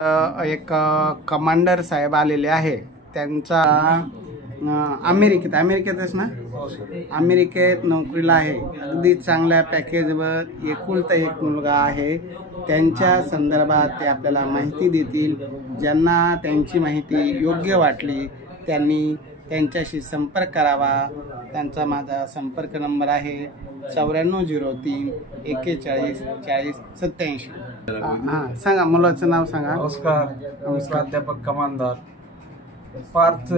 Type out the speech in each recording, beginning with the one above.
एक कमांडर साहेब आलेले आहे. त्यांचा अमेरिकेतच ना, अमेरिकेत नोकरीला आहे. अगदी चांगल्या पॅकेजवर एकुलता एक मुलगा आहे. त्यांच्या संदर्भात ते आपल्याला माहिती देतील. ज्यांना त्यांची माहिती योग्य वाटली त्यांनी त्यांच्याशी संपर्क करावा. त्यांचा माझा संपर्क नंबर आहे 9403 41 40 87. हां, सांगा, मुलाचं नाव सांगा. नमस्कार, प्राध्यापक कमानदार पार्थ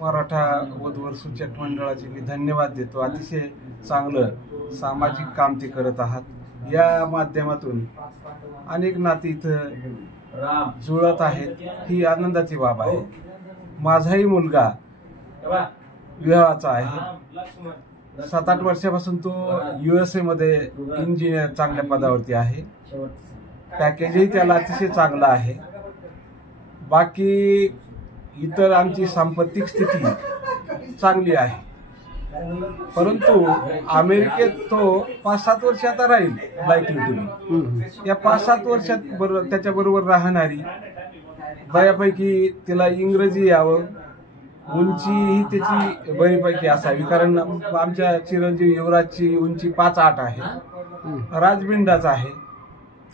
मराठा वधूवर सूचक मंडळाचे मी धन्यवाद देतो. अतिशय चांगलं सामाजिक काम ते करत आहात. या माध्यमातून अनेक नाती इथं जुळत आहेत. ही आनंदाची बाब आहे. माझाही मुलगा विवाहाचा आहे. 7-8 वर्षापासून तो USA मध्ये इंजिनियर चांगल्या पदावरती आहे. पॅकेजही त्याला अतिशय चांगलं आहे. बाकी इतर आमची सांपत्तिक स्थिती चांगली आहे. परंतु अमेरिकेत तो 5-7 वर्ष आता राहील लाईकली तुम्ही. या 5-7 वर्षात त्याच्याबरोबर राहणारी बऱ्यापैकी तिला इंग्रजी यावं, उंची ही त्याची बरीपैकी असावी. कारण आमच्या चिरंजीव युवराजची उंची 5'8" आहे. राजबिंडाचा आहे.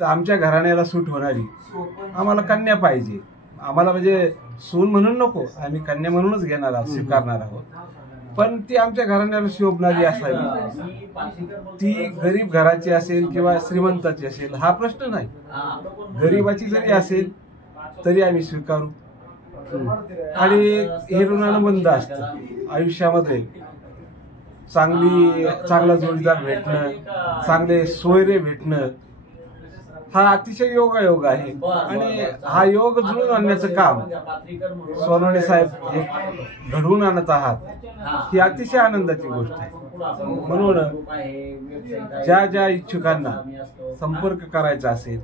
तर आमच्या घराण्याला सूट होणारी आम्हाला कन्या पाहिजे. आम्हाला म्हणजे सून म्हणून नको, आम्ही कन्या म्हणूनच घेणार आहोत, स्वीकारणार आहोत. पण ती आमच्या घराण्याला शोभणारी असावी. ती गरीब घराची असेल किंवा श्रीमंताची असेल हा प्रश्न नाही. गरीबाची जरी असेल तरी आम्ही स्वीकारू. आणि हे ऋणानुबंध असतं आयुष्यामध्ये. चांगला जोडीदार भेटणं, चांगले सोयरे भेटणं हा अतिशय योगायोग आहे. आणि हा योग जुळून आणण्याचं काम सोनवणे साहेब हे घडवून आणत आहात. ही अतिशय आनंदाची गोष्ट आहे. म्हणून ज्या इच्छुकांना संपर्क करायचा असेल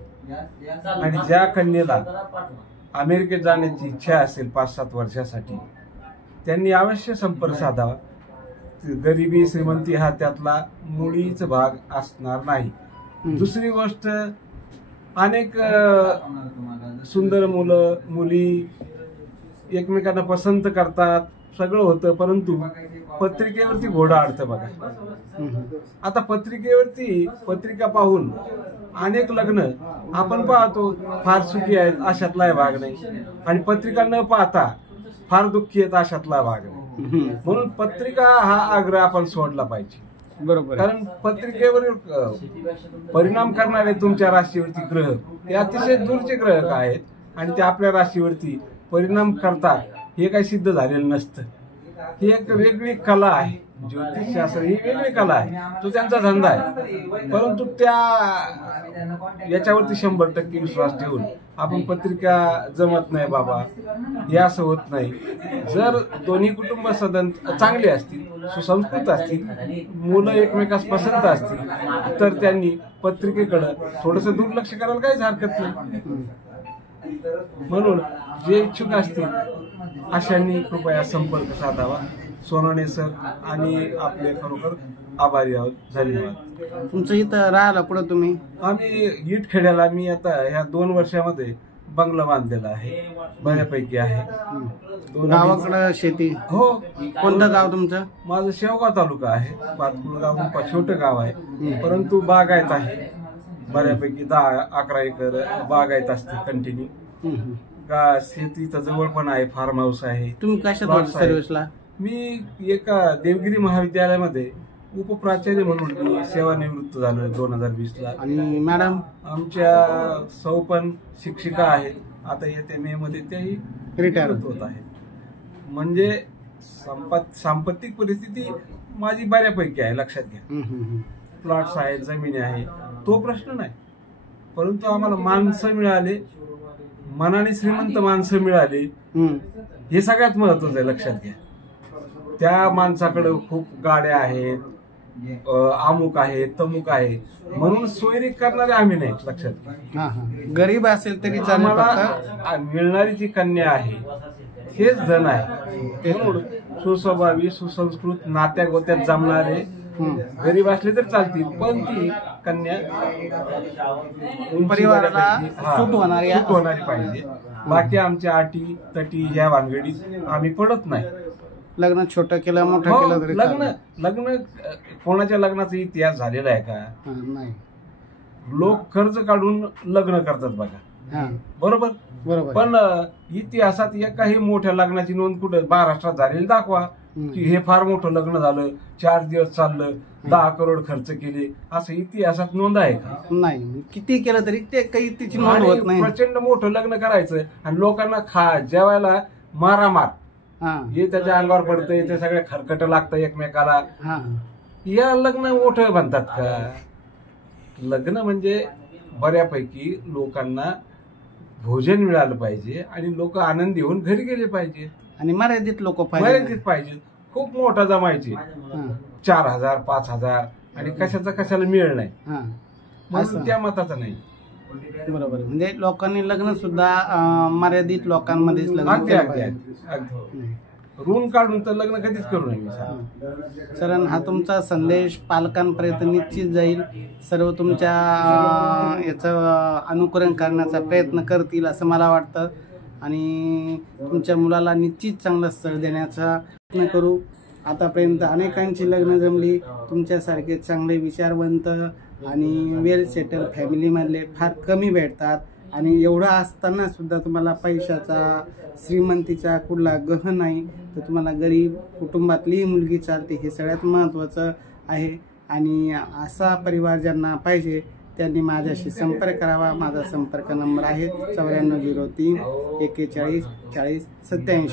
आणि ज्या कन्येला अमेरिकेत जाण्याची इच्छा असेल 5-7 वर्षासाठी, त्यांनी अवश्य संपर्क साधावा. गरिबी श्रीमंती हा त्यातला मुळीच भाग असणार नाही. दुसरी गोष्ट, अनेक सुंदर मुलं मुली एकमेकांना पसंत करतात, सगळं होतं. परंतु पत्रिकेवरती घोडा अडतं बघा. आता पत्रिका पाहून अनेक लग्न आपण पाहतो फार सुखी आहेत अशातला भाग नाही, आणि पत्रिका न पाहता फार दुःखी आहेत अशातला भाग नाही. म्हणून पत्रिका हा आग्रह आपण सोडला पाहिजे. बरोबर. कारण पत्रिकेवर परिणाम करणारे तुमच्या राशीवरती ग्रह हे अतिशय दूरचे ग्रह आहेत, आणि ते आपल्या राशीवरती परिणाम करतात हे काही सिद्ध झालेलं नसतं. ही एक वेगळी कला आहे. ज्योतिषशास्त्र ही वेगळी कला आहे. तो त्यांचा धंदा आहे. परंतु याच्यावरती 100% विश्वास ठेवून आपण पत्रिका जमत नाही बाबा हे असं होत नाही. जर दोन्ही कुटुंब चांगली असतील, सुसंस्कृत असतील, मुलं एकमेकास पसंत असतील, तर त्यांनी पत्रिकेकडे थोडंसं दुर्लक्ष करायला काहीच हरकत नाही. म्हणून जे इच्छुक असतील अशांनी कृपया संपर्क साधावा. सोनवणे सर आणि आपले खरोखर आभारी आहोत. धन्यवाद. तुमचं इथं राहायला पुढे तुम्ही? आम्ही इटखेड्याला मी आता ह्या 2 वर्षामध्ये बंगला बांधलेला आहे. बऱ्यापैकी आहे. गावाकडं शेती? हो. कोणतं गाव तुमचं? माझं शेवगाव तालुका आहे. पातपूर गाव छोटं गाव आहे, परंतु बागायत आहे. बऱ्यापैकी 10-11 एकर बागायत असते कंटिन्यू. शेतीचं जवळ पण आहे, फार्म हाऊस आहे. तुम्ही कशात सर्व्हिसला? मी एका देवगिरी महाविद्यालयामध्ये उपप्राचार्य म्हणून मी सेवानिवृत्त झालोय 2020 ला. आणि मॅडम आमच्या सौपन शिक्षिका आहेत. आता येत्या मे मध्ये त्याही रिटायर होत आहेत. म्हणजे सांपत्तिक परिस्थिती माझी बऱ्यापैकी आहे, लक्षात घ्या. प्लॉट्स आहेत, जमिनी आहे, तो प्रश्न नाही. परंतु आम्हाला माणसं मिळाले, मनाने श्रीमंत माणसं मिळाली, हे सगळ्यात महत्वाचं आहे. लक्षात घ्या. त्या माणसाकडे खूप गाड्या आहेत, अमुक आहे, तमुक आहे, म्हणून सोयरी करणारे आम्ही नाही. लक्षात घ्या. गरीब असेल तरी मिळणारी जी कन्या आहे हेच धन आहे. म्हणून सुस्वभावी, सुसंस्कृत, नात्या गोत्यात जमणारे गरीब असले तर चालतील, पण ती कन्या परिवाराला सूट होणारी पाहिजे. बाकी आमच्या अटी तटी ह्या भानगडीत आम्ही पडत नाही. लग्न छोटं केलं मोठं केलं तरी लग्न कोणाच्या लग्नाचा इतिहास झालेला आहे का? नाही. लोक कर्ज काढून लग्न करतात बघा, बरोबर. पण इतिहासात एकाही मोठ्या लग्नाची नोंद कुठं महाराष्ट्रात झालेली दाखवा की हे फार मोठं लग्न झालं, 4 दिवस चाललं, 10 करोड खर्च केले, असं इतिहासात नोंद आहे का? नाही. किती केलं तरी ते काही तिची नोंद होत नाही. प्रचंड मोठं लग्न करायचं आणि लोकांना जेवायला मारामार, हे त्याच्या अंगावर पडतंय, ते सगळे खरकट लागतं एकमेकाला. या लग्न मोठं म्हणतात का? लग्न म्हणजे बऱ्यापैकी लोकांना भोजन मिळालं पाहिजे आणि लोक आनंदी होऊन घरी गेले पाहिजेत आणि मर्यादित लोक पाहिजे. खूप मोठा जमायचे 4,000 5,000 आणि कशाला मिळ नाही, म्हणून त्या मताचा नाही. बरोबर. म्हणजे लोकांनी लग्न सुद्धा मर्यादित लोकांमध्येच लग्न ऋण काढून तर लग्न कधीच करू नये. सर, हा तुमचा संदेश पालकांपर्यंत निश्चित जाईल. सर्व तुमच्या याचं अनुकरण करण्याचा प्रयत्न करतील असं मला वाटतं आणि तुमच्या मुलाला निश्चित चांगलं स्थळ देण्याचा प्रयत्न करू. आतापर्यंत अनेकांची लग्न जमली. तुमच्यासारखे चांगले विचारवंत आणि वेल सेटल फॅमिलीमधले फार कमी भेटतात आणि एवढं असताना सुद्धा तुम्हाला पैशाचा श्रीमंतीचा कुठला गह नाही, तर तुम्हाला गरीब कुटुंबातली मुलगी चालते, हे सगळ्यात महत्त्वाचं आहे. आणि असा परिवार ज्यांना पाहिजे त्यांनी माझ्याशी संपर्क करावा. माझा संपर्क नंबर आहे 9403 41 40 87.